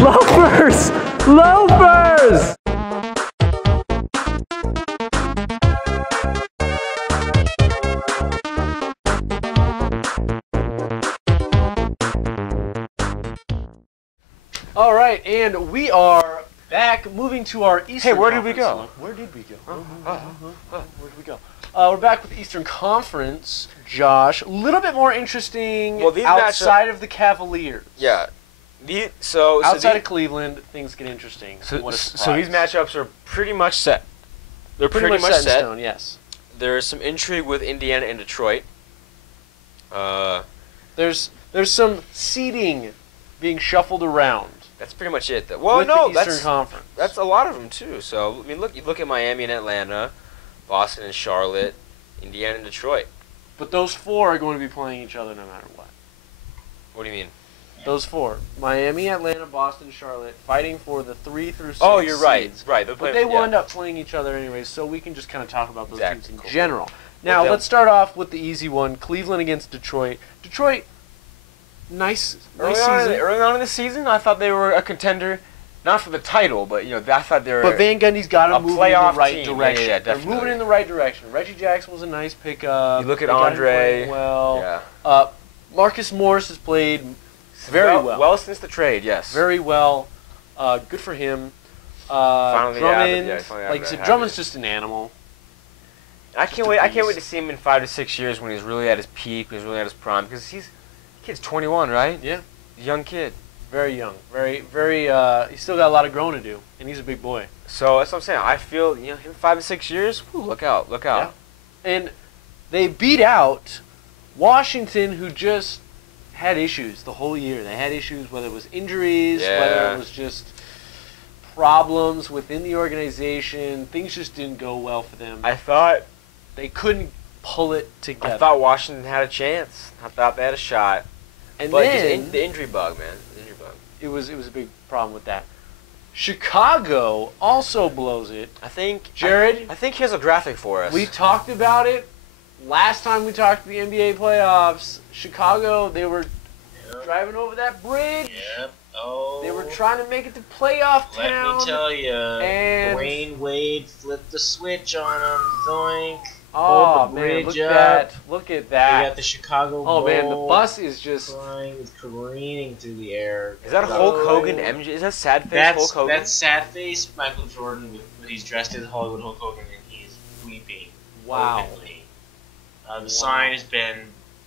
Loafers! Loafers! All right, and we are back, moving to our Eastern. Hey, where did we Conference. go? Where did we go? Where did we go? We're back with the Eastern Conference, Josh. A little bit more interesting outside of the Cavaliers. Yeah. Outside of Cleveland, things get interesting. So these matchups are pretty much set. They're pretty much set in stone, yes. There's some intrigue with Indiana and Detroit. There's some seeding being shuffled around. That's pretty much it. Well, no, the Eastern Conference. That's a lot of them too. So I mean, you look at Miami and Atlanta, Boston and Charlotte, Indiana and Detroit. But those four are going to be playing each other no matter what. What do you mean? Those four: Miami, Atlanta, Boston, Charlotte, fighting for the 3 through 6. Oh, you're right. Seeds. Right. But they will end up playing each other anyways, so we can just kind of talk about those teams in cool. general. Now, let's start off with the easy one: Cleveland against Detroit. Detroit, nice season. Early on in the season, I thought they were a contender, not for the title, but I thought they were. But Van Gundy's got to move in the right direction. Yeah, They're definitely. moving in the right direction. Reggie Jackson was a nice pickup. You look at Andre. Well, yeah. Marcus Morris has played very well. Well since the trade, yes. Very well. Good for him. Finally, Drummond, like you said, Drummond's just an animal. I can't wait to see him in 5 to 6 years when he's really at his peak, when he's really at his prime, because kid's 21, right? Yeah. He's a young kid. Very young. Very. He's still got a lot of growing to do, and he's a big boy. So that's what I'm saying. I feel him 5 to 6 years. Whew, look out! Yeah. And they beat out Washington, who just had issues the whole year. They had issues, whether it was injuries, whether it was just problems within the organization. Things just didn't go well for them. I thought they couldn't pull it together. I thought Washington had a chance. I thought they had a shot. And but then the injury bug, man. The injury bug. It was a big problem with that. Chicago also blows it. I think Jared. I think he has a graphic for us. We talked about it last time we talked the NBA playoffs. Chicago, they were driving over that bridge. Yep. Oh. They were trying to make it to playoff Let town. me tell you, and Dwayne Wade flipped the switch on them. Zoink. Oh the man, bridge look at up. that! Look at We that! got the Chicago Oh man, the Bowl bus is just flying, it's careening through the air. Is that Hulk Hogan? MJ? Is that sad face Hulk Hogan? That's sad face Michael Jordan. He's dressed as Hollywood Hulk Hogan and he's weeping. wow. Openly. The sign has been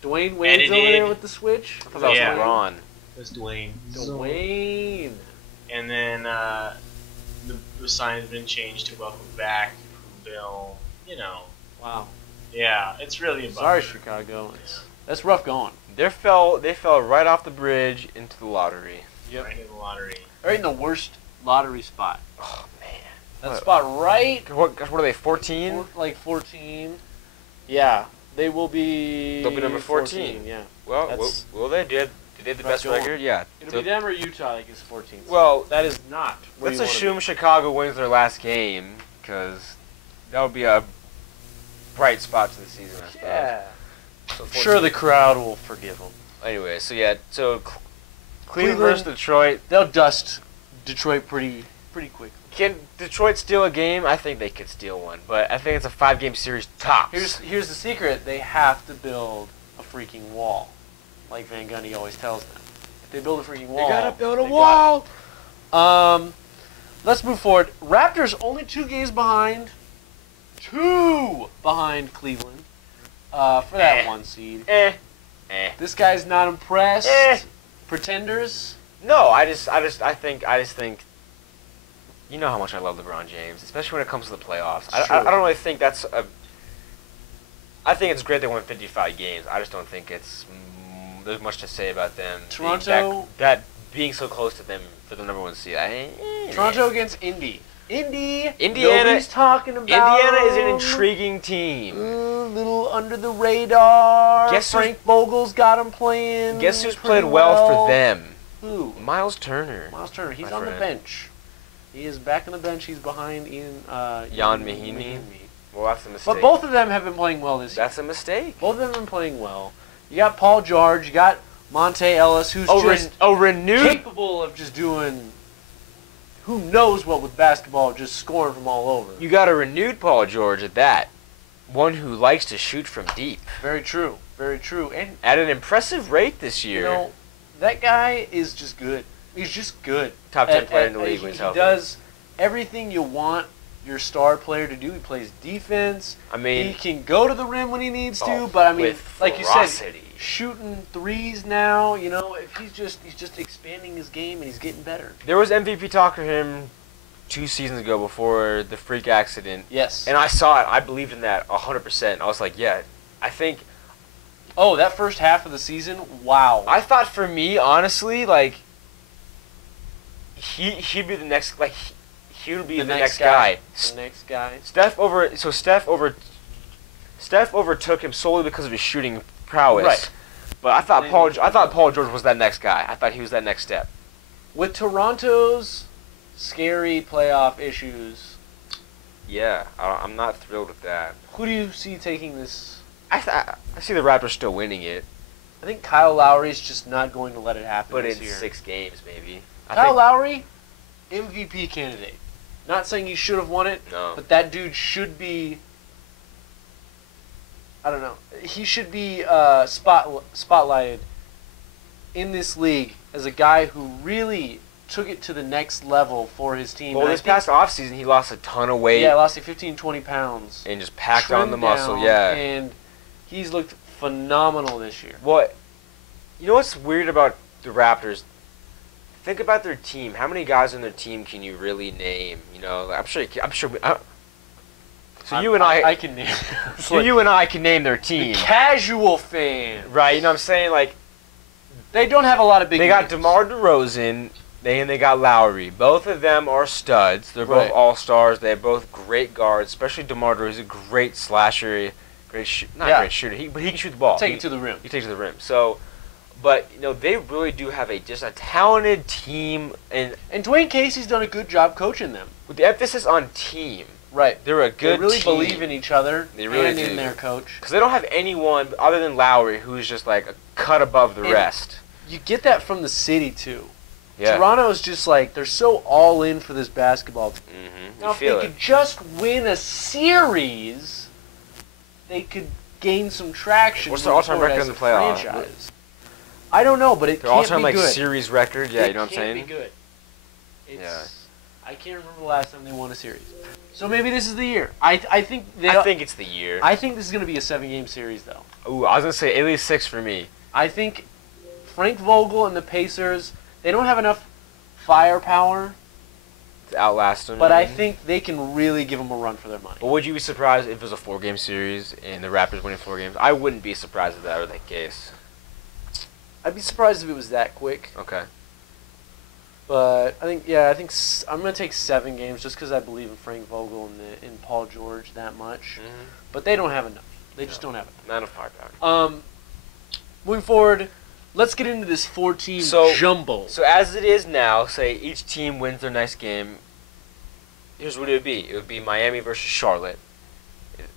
Dwayne Wade's over there with the switch. I thought that was LeBron. That's Dwayne. Dwayne. And then the sign has been changed to welcome back Bill. Wow. Yeah, it's really a bummer. Sorry, Chicago. That's rough going. They fell right off the bridge into the lottery. Yep. Right in the lottery. Right in the worst lottery spot. Oh man. That spot right. What are they? 14? Like 14. Yeah, they will be. They'll be number 14. Yeah. Well, will they? Did they have the best record? Yeah. It'll be them or Utah. I think is 14. Well, that is not. Let's assume Chicago wins their last game, because that would be a bright spot to the season, I suppose. Yeah. So sure, the crowd will forgive them. Anyway, so Cleveland versus Detroit. They'll dust Detroit pretty quickly. Can Detroit steal a game? I think they could steal one, but I think it's a 5-game series tops. Here's the secret: they have to build a freaking wall, like Van Gundy always tells them. If they build a freaking wall, they gotta build a wall. Let's move forward. Raptors only 2 games behind. 2 behind Cleveland for that 1 seed. This guy's not impressed. Pretenders? No, I just think. You know how much I love LeBron James, especially when it comes to the playoffs. I don't really think that's a. I think it's great they won 55 games. I just don't think there's much to say about them. Toronto that being so close to them for the #1 seed. Toronto against Indy. Indiana. Nobody's talking about Indiana is an intriguing team. A little under the radar. Frank Vogel's got him playing. Guess who's played well for them? Who? Miles Turner. Miles Turner. He's on the bench. He is back on the bench. He's behind Jan Mahinmi. Well, that's a mistake. But both of them have been playing well this year. That's a mistake. Both of them have been playing well. You got Paul George. You got Monte Ellis, who's renewed, capable of just doing who knows what with basketball, just scoring from all over. You got a renewed Paul George at that. One who likes to shoot from deep. Very true. Very true. And at an impressive rate this year. You know, that guy is just good. He's just good. Top 10 player in the league when he's healthy. He does everything you want your star player to do. He plays defense. I mean, he can go to the rim when he needs to, but I mean, like you said, shooting threes now, you know, if he's just expanding his game and he's getting better. There was MVP talk of him 2 seasons ago before the freak accident. Yes. And I saw it. I believed in that 100%. I was like, yeah, I think. Oh, that first half of the season, wow. I thought for me, honestly, like he'd be the next, like he would be the next guy. The next guy. Steph overtook him solely because of his shooting prowess. Right. But I thought Paul George was that next guy. I thought he was that next step. With Toronto's scary playoff issues. Yeah, I'm not thrilled with that. Who do you see taking this? I see the Raptors still winning it. I think Kyle Lowry's just not going to let it happen but this in year. 6 games, maybe. Kyle Lowry, MVP candidate. Not saying he should have won it, but that dude should be. I don't know. He should be spotlighted in this league as a guy who really took it to the next level for his team. Well, this past offseason, he lost a ton of weight. Yeah, lost like 15, 20 pounds. And just packed on the muscle, yeah. And he's looked phenomenal this year. Well, you know what's weird about the Raptors? Think about their team. How many guys on their team can you really name? You know, I'm sure. So you and I can name. So you and I can name their team. The casual fan, right? You know what I'm saying? Like, they don't have a lot of big. They names. got DeMar DeRozan, and they got Lowry. Both of them are studs. They're both all-stars. They're both great guards. Especially DeMar DeRozan. He's a great slasher, great shooter. But he can shoot the ball. Take it to the rim. He takes it to the rim. So. But, you know, they really do have just a talented team. And Dwayne Casey's done a good job coaching them. With the emphasis on team. Right. They're a good team. They really believe in each other. They really and do. in their coach. Because they don't have anyone other than Lowry who's just like a cut above the rest. You get that from the city, too. Yeah. Toronto is just like, they're so all in for this basketball team. Mm-hmm. Now, if they could just win a series, they could gain some traction. What's their all-time record in the playoffs? Franchise. I don't know, but it their can't be all-time good. series record, yeah, you know what I'm saying? It can't be good. I can't remember the last time they won a series. So maybe this is the year. I think it's the year. I think this is going to be a 7-game series, though. Ooh, I was going to say at least 6 for me. I think Frank Vogel and the Pacers, they don't have enough firepower to outlast them. But I think they can really give them a run for their money. But would you be surprised if it was a 4-game series and the Raptors winning 4 games? I wouldn't be surprised if that were the case. I'd be surprised if it was that quick. Okay. But I think I'm going to take 7 games just because I believe in Frank Vogel and in Paul George that much. Mm-hmm. But they don't have enough. They just don't have enough. Not enough firepower. Moving forward, let's get into this 4-team jumbo. So as it is now, say each team wins their next game. Here's what it would be. It would be Miami versus Charlotte.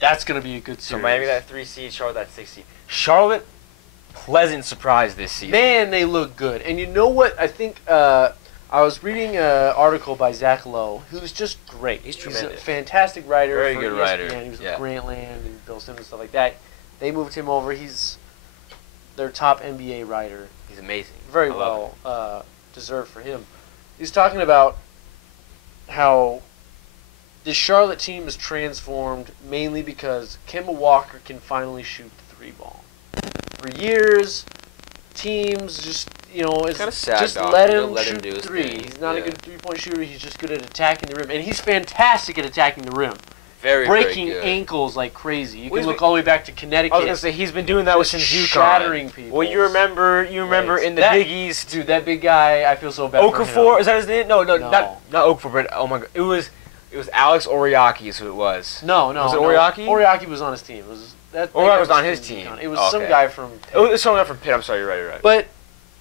That's going to be a good series. So Miami that 3 seed, Charlotte that 6 seed. Charlotte, pleasant surprise this season. Man, they look good. And you know what? I think I was reading an article by Zach Lowe, who's just great. He's tremendous. He's a fantastic writer. Very for good ESPN. writer. He was with Grantland and Bill Simmons and stuff like that. They moved him over. He's their top NBA writer. He's amazing. Very well deserved for him. He's talking about how this Charlotte team is transformed mainly because Kemba Walker can finally shoot the 3-ball. For years, teams just it's kind of sad, just let him shoot 3. He's not a good 3-point shooter. He's just good at attacking the rim, and he's fantastic at attacking the rim. Breaking ankles like crazy. You can look all the way back to Connecticut. I was gonna say he's been doing that since UConn. Shattering people. Well, you remember in the Big East, dude. That big guy, I feel so bad for him. Okafor, is that his name? No, not Okafor, but oh my god, it was It was Alex Oriaki is who it was. No. Was it Oriaki? Oriaki was on his team. It was Oriaki was on his team. It was some guy from Pitt. It was some guy from Pitt. I'm sorry, you're right. But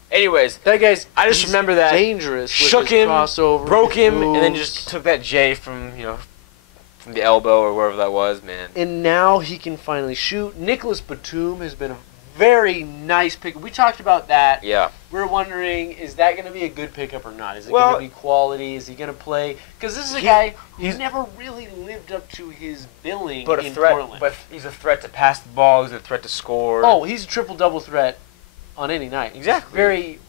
anyways, that guy's I just remember that dangerous. Shook him, crossover, broke him, and then just took that J from from the elbow or wherever that was, man. And now he can finally shoot. Nicholas Batum has been a very nice pick. We talked about that. Yeah. We're wondering, is that going to be a good pickup or not? Is it going to be quality? Is he going to play? Because this is a guy who's never really lived up to his billing in Portland. But he's a threat to pass the ball. He's a threat to score. Oh, he's a triple-double threat on any night. Exactly. Very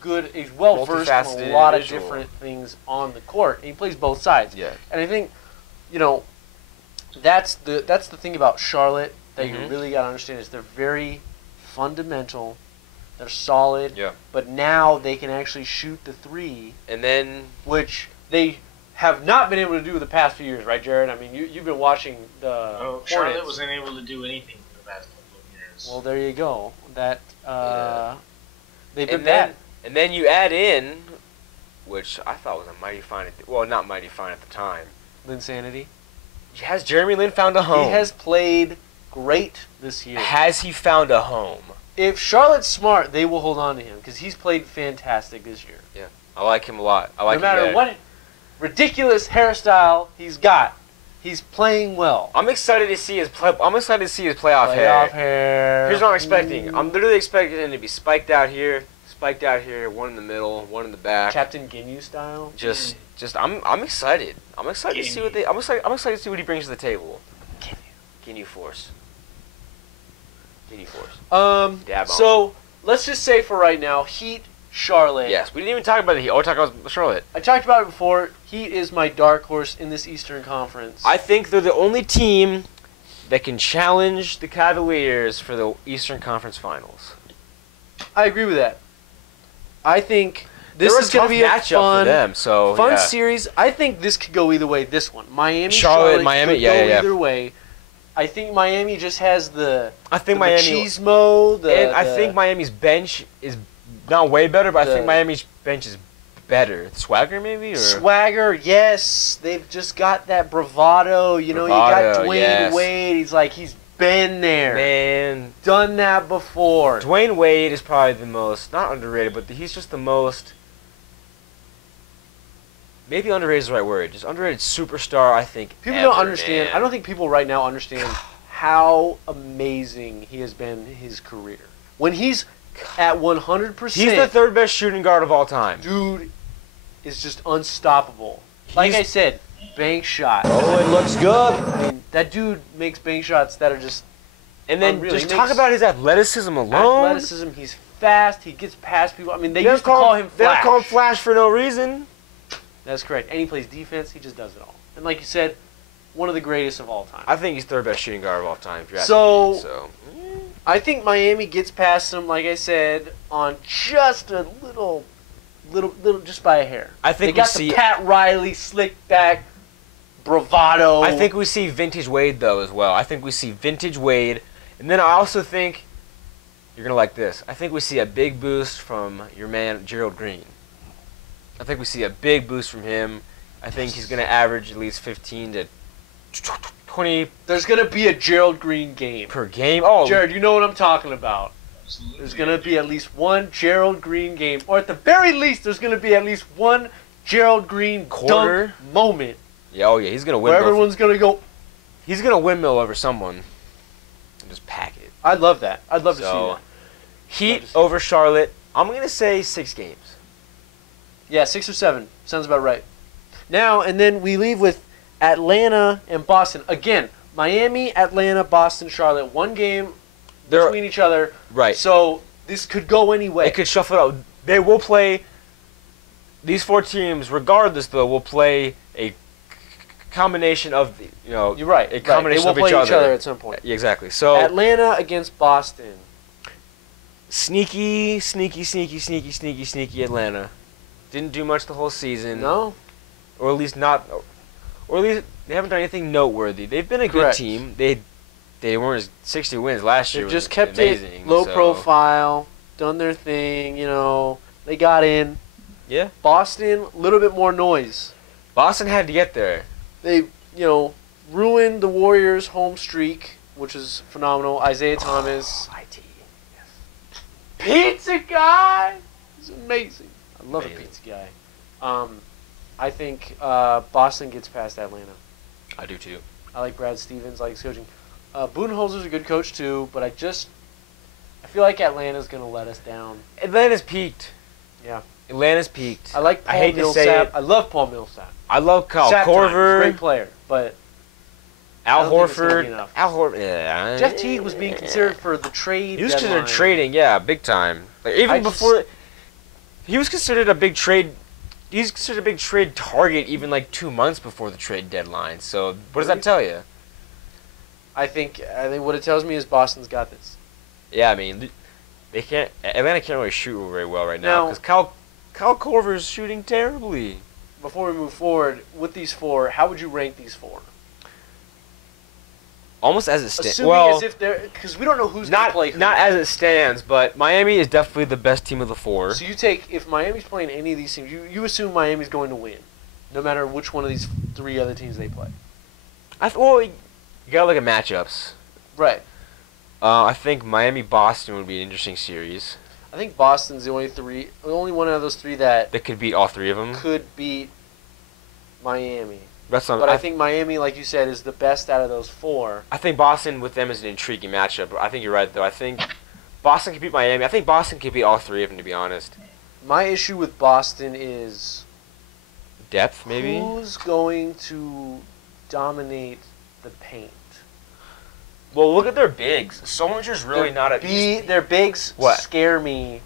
good. He's well-versed in a lot of different things on the court. And he plays both sides. Yeah. And I think, that's the thing about Charlotte that you really got to understand is they're very fundamental. They're solid. Yeah. But now they can actually shoot the three. And then, which they have not been able to do the past few years, right, Jared? I mean, you've been watching the Hornets. Charlotte wasn't able to do anything for the past couple of years. Well, there you go. That they've been bad. And then you add in, which I thought was a mighty fine. Well, not mighty fine at the time. Linsanity. Has Jeremy Lin found a home? He has played great this year. Has he found a home? If Charlotte's smart, they will hold on to him because he's played fantastic this year. Yeah, I like him a lot. I like him. No matter what ridiculous hairstyle he's got, he's playing well. I'm excited to see his playoff hair. Here's what I'm expecting. I'm literally expecting him to be spiked out here, one in the middle, one in the back. Captain Ginyu style. I'm excited. I'm excited to see I'm excited to see what he brings to the table. Ginyu Force. So let's just say for right now, Heat, Charlotte. Yes, we didn't even talk about the Heat. Oh, we talked about Charlotte. I talked about it before. Heat is my dark horse in this Eastern Conference. I think they're the only team that can challenge the Cavaliers for the Eastern Conference Finals. I agree with that. I think this is going to be a fun series. I think this could go either way. This one, Charlotte could go either way. I think Miami just has machismo. I think Miami's bench is not way better, but I think Miami's bench is better. Swagger, maybe? Or? Swagger, yes. They've just got that bravado. You got Dwayne Wade. He's been there. Man. Done that before. Dwayne Wade is probably the most, not underrated, but he's just the most, maybe underrated is the right word. Just underrated superstar, I think. People don't understand. Man. I don't think people right now understand how amazing he has been his career. When he's at 100%. He's the third best shooting guard of all time. Dude is just unstoppable. Like I said, bank shot. Oh, it looks good. I mean, that dude makes bank shots that are just And then unreal. Just talk about his athleticism alone. Athleticism, he's fast. He gets past people. I mean, they used to call him Flash. They don't call him Flash for no reason. That's correct. And he plays defense. He just does it all. And like you said, one of the greatest of all time. I think he's third best shooting guard of all time. If you're so I think Miami gets past him, like I said, on just a little, just by a hair. I think they got the Pat Riley slick back bravado. I think we see vintage Wade though as well. I think we see vintage Wade, and then I also think you're gonna like this. I think we see a big boost from your man Gerald Green. I think we see a big boost from him. I think he's gonna average at least 15 to 20. There's gonna be a Gerald Green game per game. Oh, Jared, you know what I'm talking about. Absolutely. There's gonna be at least one Gerald Green game, or at the very least, there's gonna be at least one Gerald Green dunk moment. Yeah, oh yeah, he's gonna win. Where everyone's gonna go. He's gonna windmill over someone and just pack it. I'd love that. I'd love to see that. Heat over Charlotte. I'm gonna say 6 games. Yeah, 6 or 7 sounds about right. Now and then we leave with Atlanta and Boston. Again, Miami, Atlanta, Boston, Charlotte. One game between each other. Right. So this could go any way. It could shuffle out. They will play. These 4 teams, regardless, though, will play a combination of You're right. A combination of each other at some point. Exactly. So Atlanta against Boston. Sneaky Atlanta. Didn't do much the whole season. No. Or at least they haven't done anything noteworthy. They've been a good team. They weren't 60 wins last year. They've just kept it low profile, done their thing, They got in. Yeah. Boston, a little bit more noise. Boston had to get there. They, ruined the Warriors' home streak, which is phenomenal. Isaiah Thomas. IT. Yes. Pizza guy! He's amazing. I love a pizza guy. I think Boston gets past Atlanta. I do too. I like Brad Stevens, I like his coaching. Budenholzer's a good coach too, but I feel like Atlanta's going to let us down. Atlanta's peaked. Yeah. Atlanta's peaked. I like Paul hate Millsap. to say it. I love Paul Millsap. I love Kyle Sap time, Korver. great player, but Al I don't think it's gonna be Horford. enough. Al Horford. Yeah. Jeff Teague was being considered for the trade. He was considered deadline. trading, yeah, big time. Like even before, he was considered a big trade. He's considered a big trade target even like 2 months before the trade deadline. So what does that tell you? I think what it tells me is Boston's got this. Yeah, I mean, Atlanta can't really shoot very well right now because Kyle Korver's shooting terribly. Before we move forward with these four, how would you rank these four? Almost as it stands. Assuming as if they're, because we don't know who's going to play who. Not as it stands, but Miami is definitely the best team of the four. So you take, if Miami's playing any of these teams, you assume Miami's going to win, no matter which one of these three other teams they play. You gotta look at matchups. Right. I think Miami-Boston would be an interesting series. I think Boston's the only one out of those three that could beat all three of them. Could beat Miami. But I think Miami, like you said, is the best out of those four. I think Boston with them is an intriguing matchup. I think you're right, though. I think Boston could beat Miami. I think Boston could beat all three of them, to be honest. My issue with Boston is depth, maybe? Who's going to dominate the paint? Well, look at their bigs. Someone's just really not a... Their bigs scare me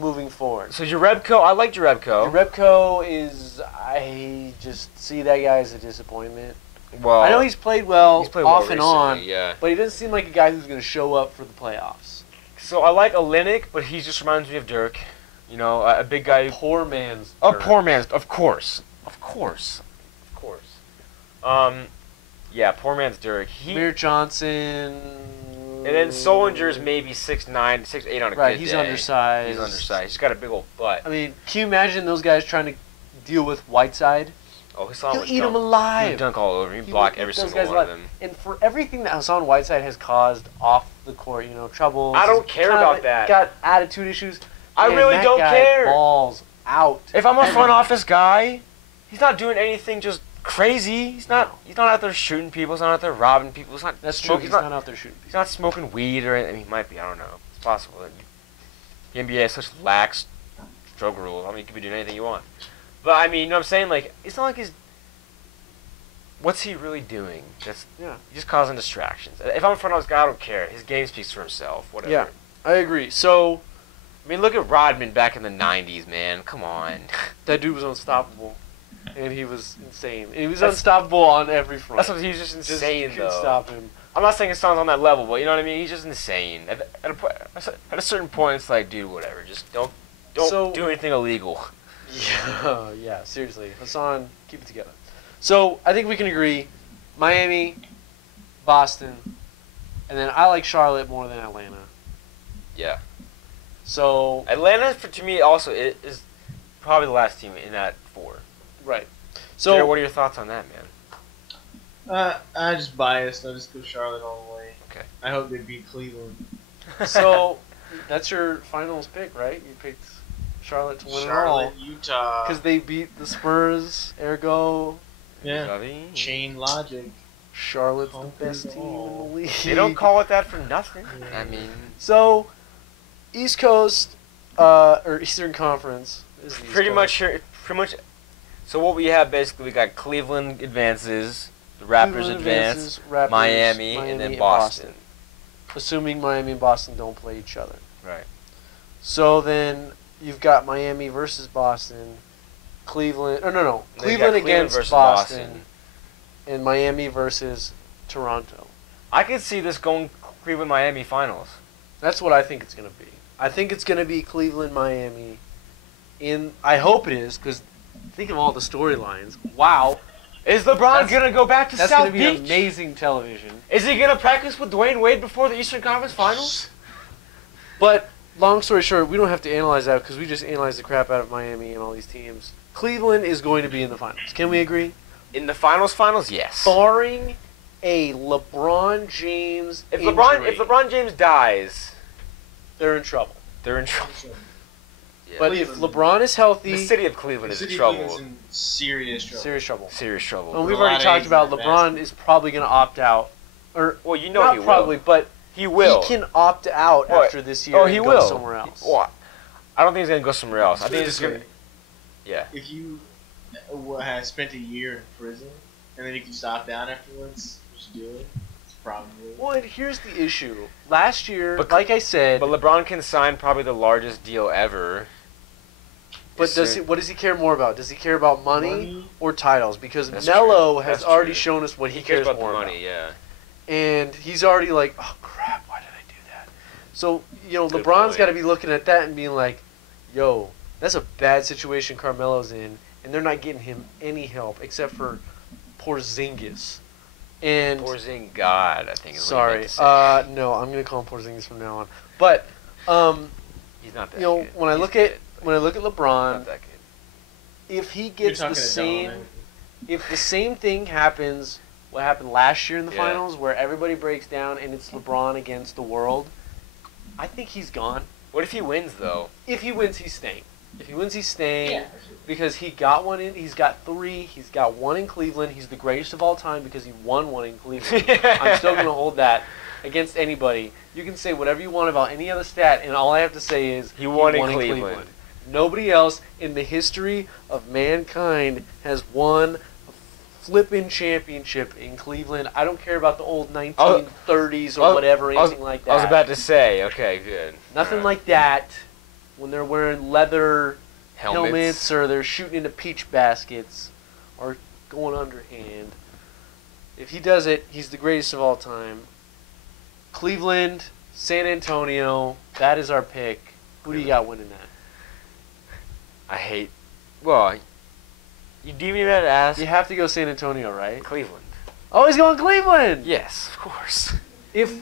moving forward. So Jerebko, I like Jerebko. Jerebko is... I just see that guy as a disappointment. Well, I know he's played well off and recently, on, yeah. But he doesn't seem like a guy who's going to show up for the playoffs. So I like Olynyk, but he just reminds me of Dirk. You know, a big guy. Poor man's Dirk. Dirk. Poor man's, of course. Yeah, poor man's Dirk. Amir Johnson. And then Solinger's maybe 6'9", 6'8" on a right, good he's day. undersized. He's undersized. He's got a big old butt. I mean, can you imagine those guys trying to deal with Whiteside? Oh, Hassan He'll eat him alive. He'll dunk all over him. He'll block every single one of them. And for everything that Hassan Whiteside has caused off the court, troubles. I don't care about that. Got attitude issues. I really don't care. Balls out. If I'm a front office guy, he's not doing anything just crazy. He's not out there shooting people. He's not out there robbing people. That's true. He's not out there shooting people. He's not smoking weed or anything. He might be. I don't know. It's possible. The NBA has such lax drug rules. I mean, you could be doing anything you want. But I mean, you know what I'm saying? Like, it's not like he's... What's he really doing? He's just causing distractions. If I'm a front office guy, I don't care. His game speaks for himself. Whatever. Yeah, I agree. So, I mean, look at Rodman back in the 90s, man. Come on. That dude was unstoppable. And he was insane. He was unstoppable on every front. That's what he was just insane, though. Couldn't stop him. I'm not saying Hassan's on that level, but you know what I mean? He's just insane. At a certain point, it's like, dude, whatever. Just don't do anything illegal. Yeah, seriously. Hassan, keep it together. So, I think we can agree. Miami, Boston, and then I like Charlotte more than Atlanta. Yeah. So... Atlanta, to me, also is probably the last team in that four. Right. So, Jared, what are your thoughts on that, man? I'm just biased. I'll just go Charlotte all the way. Okay. I hope they beat Cleveland. So, that's your finals pick, right? You picked Charlotte to win it all. Charlotte, Utah. Because they beat the Spurs, ergo... Yeah. Chain logic. Charlotte's the best team in the league. They don't call it that for nothing. Yeah. I mean... So, East Coast, or Eastern Conference is the pretty much. So what we have basically, we got Cleveland advances, the Raptors advance, Miami, and then Boston. Assuming Miami and Boston don't play each other. Right. So then you've got Miami versus Boston, Cleveland. Oh no, Cleveland against Boston, and Miami versus Toronto. I could see this going Cleveland-Miami finals. That's what I think it's going to be. I think it's going to be Cleveland-Miami. I hope it is, because think of all the storylines. Wow. Is LeBron going to go back to South Beach? That's going to be amazing television. Is he going to practice with Dwayne Wade before the Eastern Conference Finals? But, long story short, we don't have to analyze that because we just analyzed the crap out of Miami and all these teams. Cleveland is going to be in the finals. Can we agree? In the finals, yes. Barring a LeBron James If injury, LeBron James dies, they're in trouble. they're in trouble. Yeah. But if LeBron is healthy, the city of Cleveland is in trouble. Cleveland's in serious trouble. Serious trouble. And we've already talked about LeBron is probably going to opt out. Or well, you know not he will. probably, but he will. He can opt out after this year. Oh, he and will go somewhere else. Well, I don't think he's going to go somewhere else. I think he's just going to. Yeah. If you have spent a year in prison and then you can opt out afterwards, just do it. It's probably. Well, and here's the issue. Last year, like I said, but LeBron can sign probably the largest deal ever. But what does he care more about? Does he care about money or titles? Because Melo has already shown us what he cares about more the money, about. yeah. And he's already like, oh crap, why did I do that? So, LeBron's got to be looking at that and being like, yo, that's a bad situation Carmelo's in, and they're not getting him any help except for Porzingis. And Porzingis, I think. Sorry, no, I'm gonna call him Porzingis from now on. But he's not that good. When I look at LeBron, not that good. If he gets the same, if the same thing happens, what happened last year in the finals, where everybody breaks down and it's LeBron against the world, I think he's gone. What if he wins though? If he wins, he's staying. If he wins, he's staying because he got one in. He's got 3. He's got 1 in Cleveland. He's the greatest of all time because he won 1 in Cleveland. I'm still going to hold that against anybody. You can say whatever you want about any other stat, and all I have to say is he won in Cleveland. Nobody else in the history of mankind has won a flipping championship in Cleveland. I don't care about the old 1930s or whatever, anything like that. I was about to say, okay, good. Nothing like that. When they're wearing leather helmets or they're shooting into peach baskets or going underhand. If he does it, he's the greatest of all time. Cleveland, San Antonio, that is our pick. Who do you got winning that? Well, you do me that ass. You have to go San Antonio, right? Cleveland. Oh, he's going Cleveland. Yes, of course. If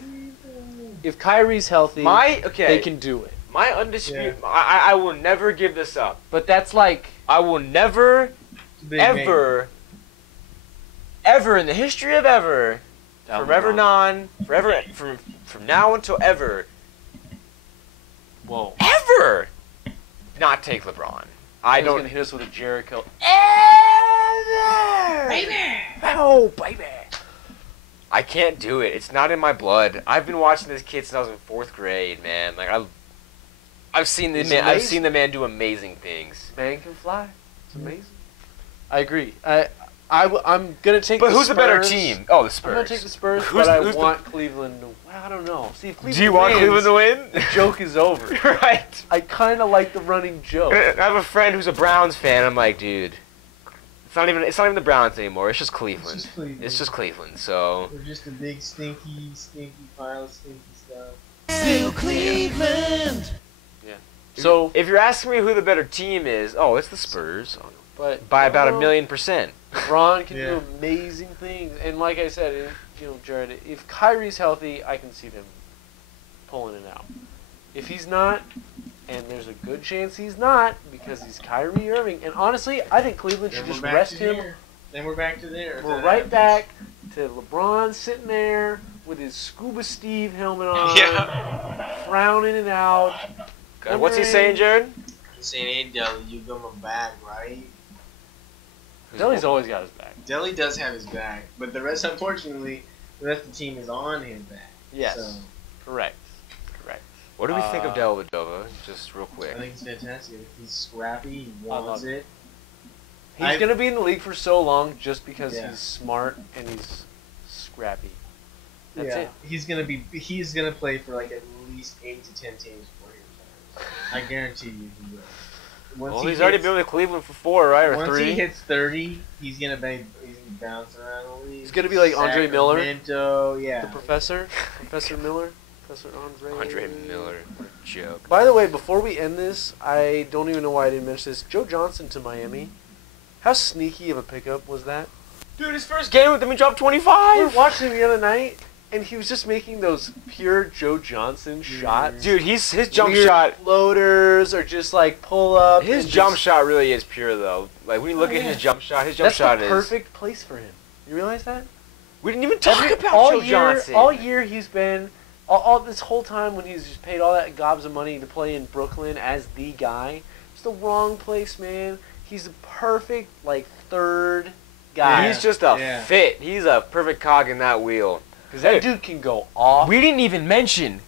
Kyrie's healthy, they can do it. My undisputed, I will never give this up. But that's like I will never, ever in the history of ever, from now until ever, ever not take LeBron. I don't. Gonna hit us with a Jericho. Ever, baby. Oh, baby. I can't do it. It's not in my blood. I've been watching this kid since I was in 4th grade, man. Like I've seen the man. I've seen the man do amazing things. Man can fly. It's amazing. I agree. I'm gonna take. But the who's Spurs. the better team? Oh, the Spurs. I'm gonna take the Spurs, but I want Cleveland to. I don't know. See, if Cleveland do you want Cleveland to win? The joke is over. Right. I kind of like the running joke. I have a friend who's a Browns fan. I'm like, dude, it's not even the Browns anymore. It's just Cleveland. It's just Cleveland. So. We're just a big stinky pile of stinky stuff. Still Cleveland. Yeah. So if you're asking me who the better team is, it's the Spurs. But by about 1,000,000%. LeBron can do amazing things, and like I said, Jared, if Kyrie's healthy, I can see them pulling it out. If he's not, and there's a good chance he's not, because he's Kyrie Irving, and honestly, I think Cleveland should just rest him. Then we're back to there. We're right back to LeBron sitting there with his Scuba Steve helmet on, frowning it out. What's he saying, Jared? He's saying, "Hey, Deli, you got my back, right?" Deli's always got his back. Deli does have his back, but the rest, unfortunately, the rest of the team is on his back. Yes, so. Correct. What do we think of Dellavedova? Just real quick. I think he's fantastic. He's scrappy. He wants it. He's going to be in the league for so long just because he's smart and he's scrappy. That's it. He's gonna play for like at least 8 to 10 teams before he retires. I guarantee you he will. He's already been with Cleveland for 4, right, or 3. Once he hits 30, he's gonna bounce around the league. He's gonna be like Andre Miller. The professor, Professor Miller. Andre Miller, what a joke. By the way, before we end this, I don't even know why I didn't mention this. Joe Johnson to Miami. How sneaky of a pickup was that? Dude, his first game with him, he dropped 25. We were watching him the other night. and he was just making those pure Joe Johnson shots. Dude, his jump Weird shot, floaters or just like pull up. his jump shot really is pure though. Like when you look at his jump shot, That's shot the is perfect place for him. You realize that? We didn't even talk about all Joe year, Johnson. All year he's been, all this whole time when he's just paid all that gobs of money to play in Brooklyn as the guy, it's the wrong place, man. He's the perfect, like, third guy. He's just a fit. He's a perfect cog in that wheel. Because that dude can go off. We didn't even mention.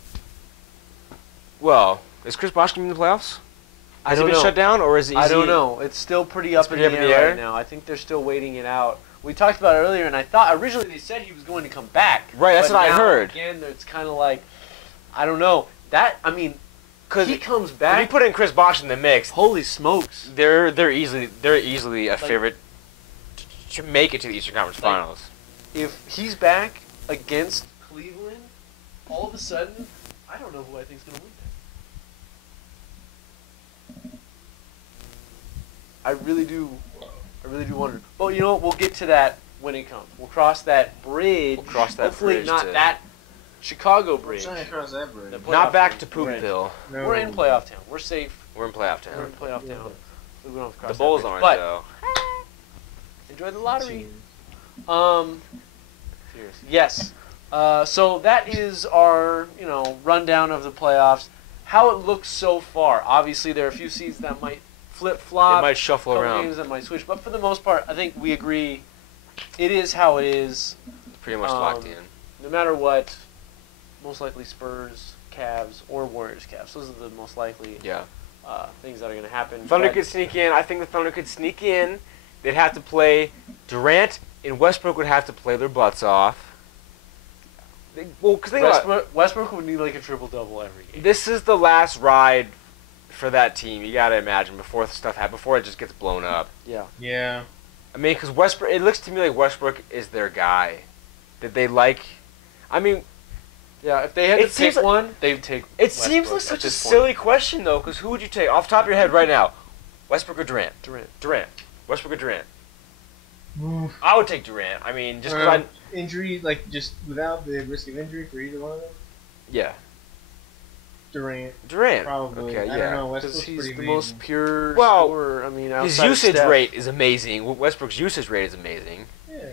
Well, is Chris Bosh going to be in the playoffs? Has he been shut down, or is he? I don't know. It's still pretty up in the air right now. I think they're still waiting it out. We talked about it earlier, and I thought originally they said he was going to come back. Right, that's what I heard. Again, it's kind of like, I don't know. Because he comes back. If you put in Chris Bosh in the mix, holy smokes, they're easily a favorite to make it to the Eastern Conference Finals. If he's back against Cleveland, all of a sudden, I don't know who I think is going to win that. I really do wonder. But you know what? We'll get to that when it comes. We'll cross that bridge. Hopefully not that Chicago bridge. We're trying to cross that bridge. Not back to Poopville. No. We're in playoff town. We're safe. We're in playoff town. We're in playoff town. We don't have to cross the Bulls that bridge. aren't, though. Enjoy the lottery. Yes. So that is our, rundown of the playoffs. How it looks so far. Obviously, there are a few seeds that might flip-flop. It might shuffle around. Games that might switch. But for the most part, I think we agree it is how it is. It's pretty much locked in. No matter what, most likely Spurs, Cavs, or Warriors, Cavs. Those are the most likely things that are going to happen. Thunder could sneak in. I think the Thunder could sneak in. They'd have to play Durant and Westbrook would have to play their butts off. Westbrook would need like a triple-double every game. This is the last ride for that team. You got to imagine before stuff happens, before it just gets blown up. Yeah. Yeah. I mean, because Westbrook, it looks to me like Westbrook is their guy. That they like. I mean, yeah. If they had to pick one, they'd take. It seems like such a silly question though, because who would you take off the top of your head right now? Westbrook or Durant? Durant. Westbrook or Durant? Oof. I would take Durant. I mean, just because injury, like just without the risk of injury for either one of them. Yeah. Durant. Okay, Probably. I don't know. Because he's the most pure scorer. I mean, his usage rate is amazing. Westbrook's usage rate is amazing. Yeah.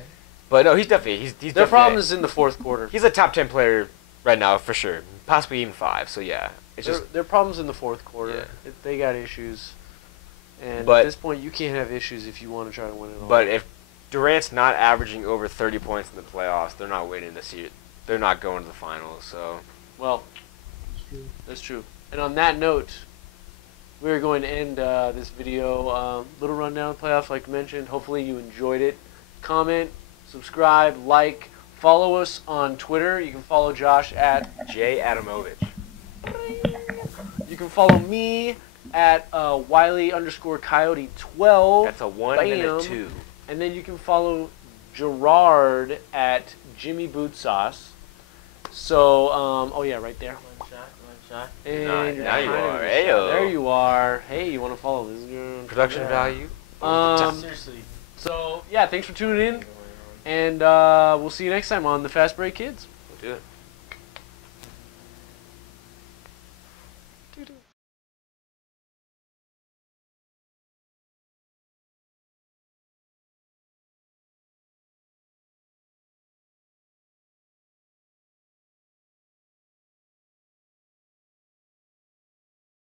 But no, he's definitely Their problem is in the fourth quarter. He's a top 10 player right now for sure, possibly even 5. So yeah, it's just their problems in the fourth quarter. Yeah. They got issues, and at this point, you can't have issues if you want to try to win it all. But if Durant's not averaging over 30 points in the playoffs, they're not winning this year. They're not going to the finals. So that's true. And on that note, we're going to end this video. Little rundown of the playoffs, like mentioned. Hopefully you enjoyed it. Comment, subscribe, like, follow us on Twitter. You can follow Josh at JAdamovich. You can follow me at Wiley_Coyote12. That's a 1 and a 2. And then you can follow Gerard at Jimmy Boot Sauce. So, right there. One shot. And now you are. There you are. Hey, you want to follow this girl? Production value. Seriously. So, yeah, thanks for tuning in. And we'll see you next time on the Fast Break Kids. We'll do it.